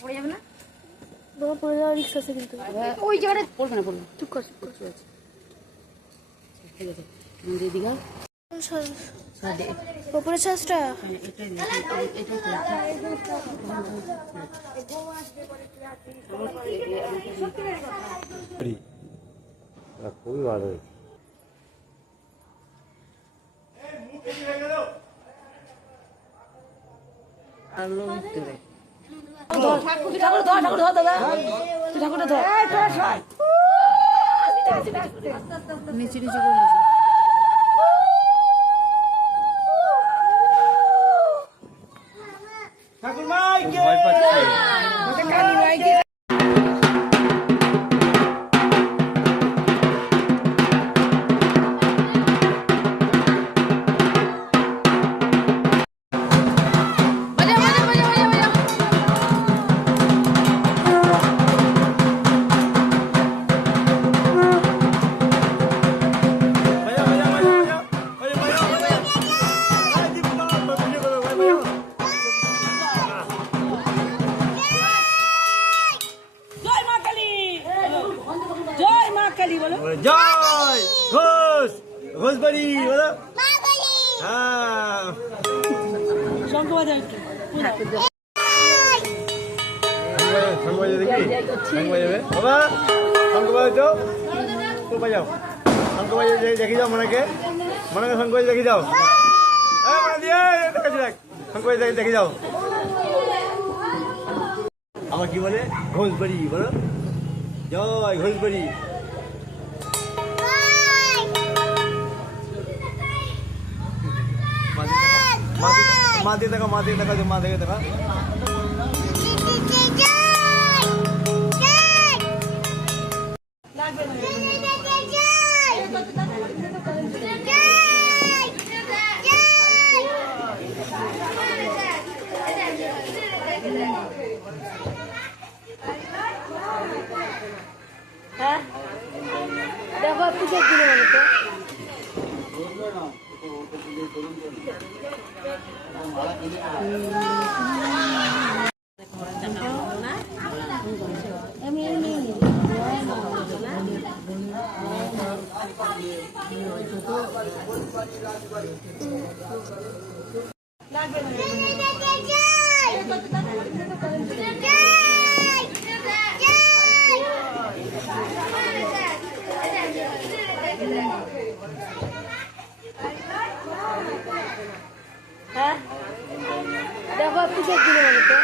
পড়ে যাবে না? তোমার পড়ে যাওয়ার রিস্ক আছে কিন্তু। ওই জায়গাটা পড়বে না, পড়বে। চুপ কর, চুপ কর। ঠিক আছে, দিদিঘা ওপরে ছাঁচটা খুবই ভালো হয়েছে। নিচে নিচে করে ভয় পাচ্ছে। জয় ঘোষ ঘোষবাড়ি বলো। হ্যাঁ শঙ্খ বাজাবে বাবা, শঙ্খ বাজাও তো বাজাও, শঙ্খ বাজাও দেখি যাও মনেকে, মনেকে শঙ্খ বাজাও দেখি যাও, শঙ্খ বাজাও দেখি যাও। আবার কি বলে ঘোষবাড়ি বলো, জয় ঘোষবাড়ি। মা দিয়ে দেখা, মা দিয়ে দেখা, মা দেখে দেখা। হ্যাঁ দেখো একটু চেক দিলে বলো তো। হ্যাঁ দেখো একটু চেক দিলে বলো তো।